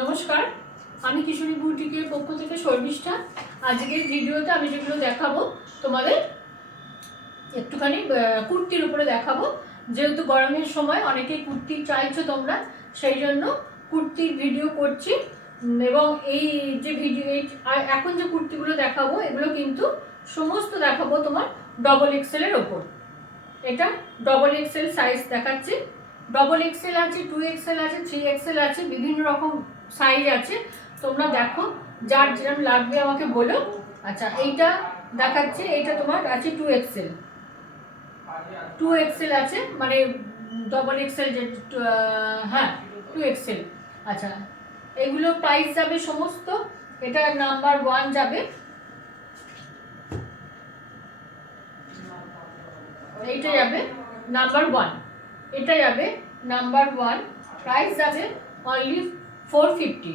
নমস্কার, আমি কিশোরী বুটিকের পক্ষ থেকে শর্মিষ্ঠা। আজকের ভিডিওতে আমি যেগুলো দেখাবো তোমাদের একটুখানি কুর্তির উপরে দেখাবো। যেহেতু গরমের সময় অনেকেই কুর্তি চাইছো তোমরা, সেই জন্য কুর্তির ভিডিও করছি। এবং এই যে ভিডিও এখন যে কুর্তিগুলো দেখাবো এগুলো কিন্তু সমস্ত দেখাবো তোমার ডবল এক্সেলের ওপর। এটা ডবল এক্সেল সাইজ দেখাচ্ছি। ডবল এক্সেল আছে, 2XL আছে, 3XL আছে, বিভিন্ন রকম সাইজ আছে। তোমরা দেখো, যার যেরকম লাগবে আমাকে বলো। আচ্ছা, এইটা দেখাচ্ছে, এইটা তোমার আছে 2XL। 2XL আছে, মানে ডবল এক্সেল যে, হ্যাঁ 2XL। আচ্ছা, এগুলো প্রাইস যাবে সমস্ত। এটা নাম্বার 1 যাবে, এইটা যাবে নাম্বার 1, এটা যাবে নাম্বার 1। প্রাইস যাবে অনলি 450।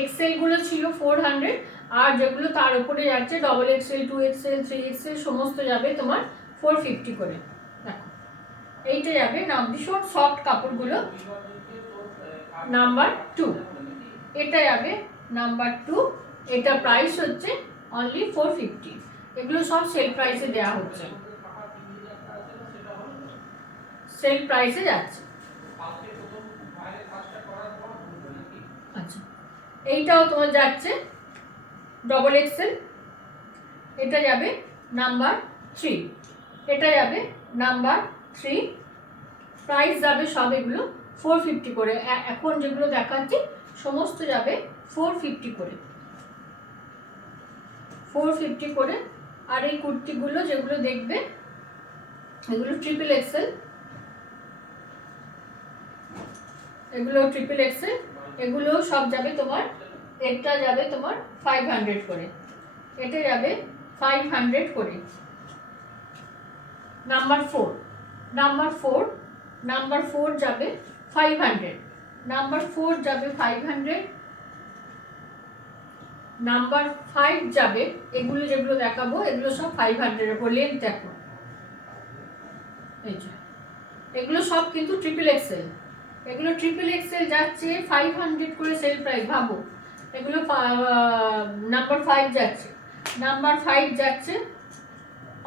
এক্সেলগুলো ছিল 400, আর যেগুলো তার উপরে যাচ্ছে ডবল এক্সেল, 2XL, 3XL সমস্ত যাবে তোমার 450 করে। দেখো, এইটা যাবে ভীষণ সফট কাপড়গুলো, নাম্বার 2। এটা যাবে নাম্বার 2, এটা প্রাইস হচ্ছে অনলি 450। এগুলো সব সেল প্রাইসে দেওয়া হচ্ছে, সেল প্রাইসে যাচ্ছে। আচ্ছা, এইটাও তোমার যাচ্ছে ডবল এক্সেল, এটা যাবে নাম্বার 3, এটা যাবে নাম্বার 3। প্রাইস যাবে সব এগুলো 450 করে। এখন যেগুলো দেখাচ্ছি সমস্ত যাবে 450 করে, 450 করে। আর এই কুর্তিগুলো যেগুলো দেখবে এগুলো XXL, এগুলো XXL, এগুলো সব যাবে তোমার, একটা যাবে তোমার 500 করে, এটা যাবে 500 করে। নাম্বার 4, নাম্বার 4, নাম্বার 4 যাবে 500, নাম্বার 4 যাবে 500, নাম্বার 5 যাবে। এগুলো যেগুলো দেখাবো এগুলো সব 500 এর উপর। লেন্থ দেখো, এই যে এগুলো সব কিন্তু XXL। এগুলো XXL যাচ্ছে 500 করে সেল প্রাইস। ভাবো, এগুলো নাম্বার 5 যাচ্ছে, নাম্বার 5 যাচ্ছে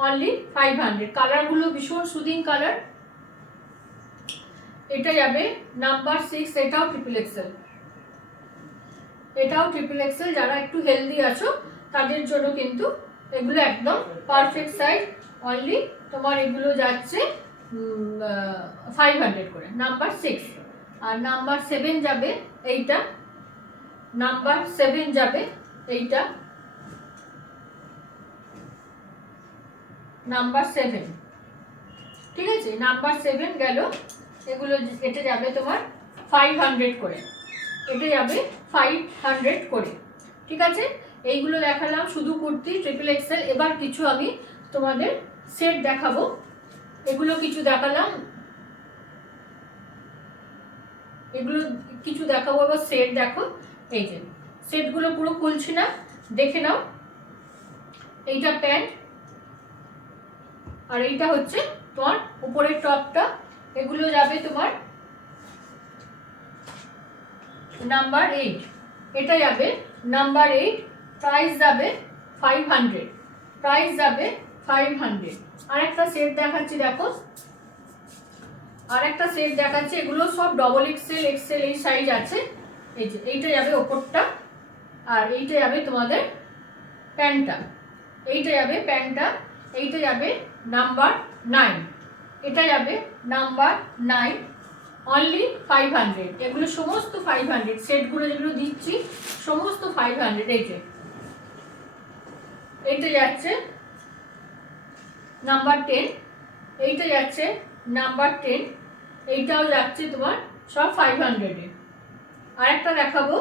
অনলি 500। কালারগুলো ভীষণ সুদিং কালার। এটা যাবে নাম্বার 6, এটাও XXL, এটাও XXL। যারা একটু হেলদি আছো তাদের জন্য কিন্তু এগুলো একদম পারফেক্ট সাইজ। অনলি তোমার এগুলো যাচ্ছে 500 করে, নাম্বার 6। আর নাম্বার 7 যাবে এইটা, নাম্বার 7 যাবে এইটা, নাম্বার 7। ঠিক আছে, নাম্বার 7 গেল। এগুলো এটা যাবে তোমার 500 করে, এটা যাবে 500 করে। ঠিক আছে, এইগুলো দেখালাম শুধু কুর্তি XXL। এবার কিছু আমি তোমাদের সেট দেখাবো। এগুলো কিছু দেখালাম, এগুলো কিছু দেখাবো। এবার সেট দেখো, এই যে সেটগুলো পুরো খুলছি না, দেখে নাও। এইটা প্যান্ট, আর এইটা হচ্ছে তোমার উপরের টপটা। এগুলো যাবে তোমার নাম্বার 8, এটা যাবে নাম্বার 8। প্রাইস যাবে 500, প্রাইস যাবে 500। আরেকটা সেট দেখাচ্ছি, দেখো আরেকটা সেট দেখাচ্ছি। এগুলো সব ডবল XL, XL এই সাইজ আছে। এই যে এইটা যাবে ওপরটা, আর এইটা যাবে তোমাদের প্যান্টটা, এইটা যাবে প্যান্টটা, এইটা যাবে নাম্বার 9, এটা যাবে নাম্বার 9। অনলি 500। এগুলো সমস্ত 500, সেটগুলো যেগুলো দিচ্ছি সমস্ত 500। এই যে এইটা যাচ্ছে নাম্বার 10, এইটা যাচ্ছে নাম্বার 10, এইটাও যাচ্ছে তোমার সব 500-এ। আরেকটা দেখাবো,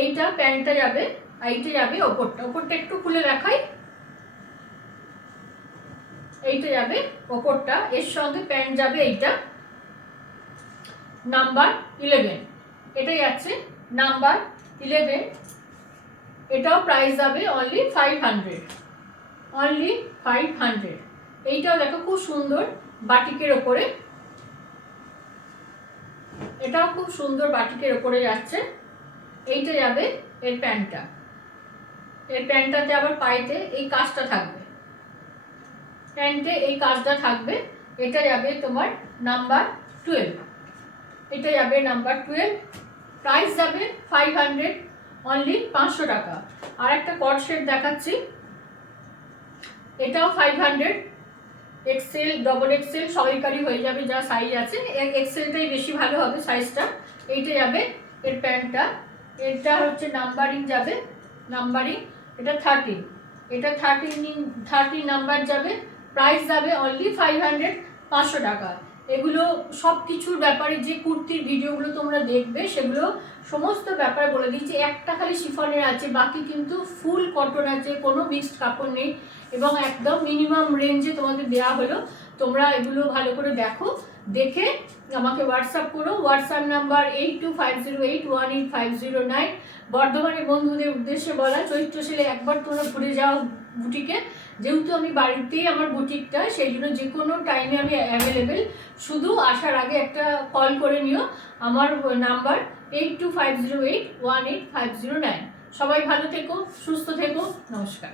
এইটা প্যান্টটা যাবে, এইটা যাবে ওপরটা। ওপরটা একটু খুলে দেখাই, এইটা যাবে ওপরটা, এর সঙ্গে প্যান্ট যাবে এইটা, নাম্বার 11। এটা যাচ্ছে নাম্বার 11, এটাও প্রাইস যাবে অনলি 500, অনলি 500। এইটাও দেখো খুব সুন্দর বাটিকের ওপরে, এটাও খুব সুন্দর বাটিকের ওপরে যাচ্ছে। এইটা যাবে এর প্যান্টটা, এর প্যান্টটাতে আবার পাইতে এই কাজটা থাকবে, প্যান্টে এই কাজটা থাকবে। এটা যাবে তোমার নাম্বার 12, এটা যাবে নাম্বার 12। প্রাইস যাবে 500, অনলি 500 টাকা। আর একটা কট সেট দেখাচ্ছি, এটাও 500, এক্সেল ডবল এক্সেল সবাইকারই হয়ে যাবে, যা সাইজ আছে এক্সেলটাই বেশি ভালো হবে সাইজটা। এইটা যাবে এর প্যান্টটা, এটা হচ্ছে নাম্বারিং যাবে, নাম্বারিং এটা 13, এটা 13 নাম্বার যাবে। প্রাইস যাবে অনলি 500, 500 টাকা। এগুলো সব কিছুর ব্যাপারে যে কুর্তির ভিডিওগুলো তোমরা দেখবে সেগুলো সমস্ত ব্যাপার বলে দিচ্ছি। একটা খালি শিফনের আছে, বাকি কিন্তু ফুল কটন আছে, কোনো মিক্সড কাপড় নেই এবং একদম মিনিমাম রেঞ্জে তোমাদের দেওয়া হলো। তোমরা এগুলো ভালো করে দেখো, দেখে আমাকে হোয়াটসঅ্যাপ করো। WhatsApp number 8250818509। বর্ধমানের বন্ধুদের উদ্দেশ্যে বলা, চৈত্র সেলে একবার তোমরা ঘুরে যাও বুটিকে। যেহেতু আমি বাড়িতেই আমার বুটিকটা, সেই জন্য যে কোনো টাইমে আমি অ্যাভেলেবেল। শুধু আসার আগে একটা কল করে নিও, আমার নাম্বার 8250818509। সবাই ভালো থেকো, সুস্থ থেকো, নমস্কার।